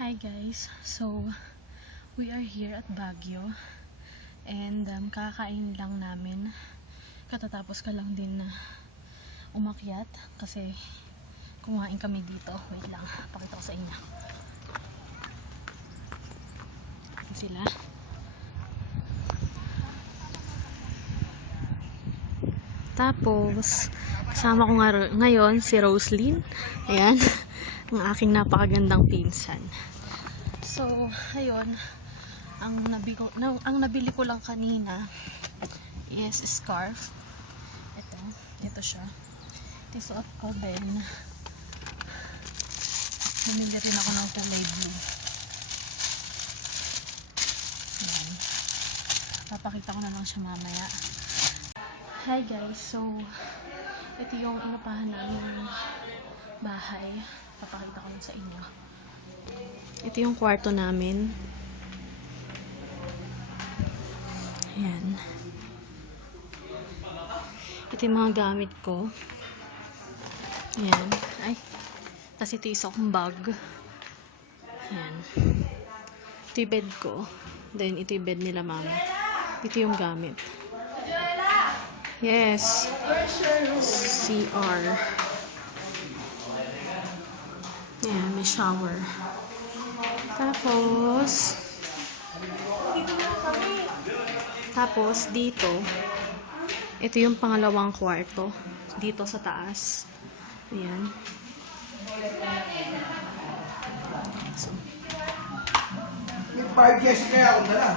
Hi guys, so we are here at Baguio. And um, kakain lang namin. Katatapos ka lang din na umakyat kasi kumain kami dito. Wait lang, pakita ko sa inyo. Sila. Tapos kasama ko nga ngayon si Roslyn. Ayan ang aking napakagandang pinsan So, ayun, ang nabigo, na, ang nabili ko lang kanina is scarf. Ito, ito siya. Tisuot ko din. Namili rin ako ng kulay blue. Ayan. Papakita ko na lang siya mamaya. Hi guys, so ito yung inupahan namin bahay. Papakita ko sa inyo. Ito yung kwarto namin. Ayan. Ito yung mga gamit ko. Ayan. Ay. Tapos ito isa kong bag. Ayan. Ito yung bed ko. Then, ito yung bed nila mama. Ito yung gamit. Yes. CR. Ayan, may shower. Tapos, tapos dito, ito yung pangalawang kwarto. Dito sa taas. Ayan. So, Yung 5 years kaya ako na lang.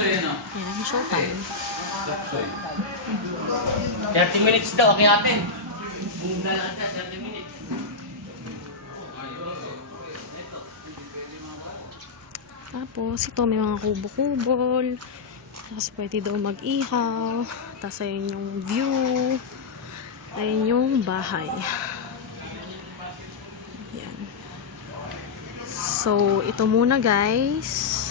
Ayan, showtime. 30 minutes daw, okay natin. Tapos, ito may mga kubo-kubol. Tapos, pwede daw mag-ihaw. Tapos, ayun yung view. Ayun yung bahay. Yan. So, ito muna guys.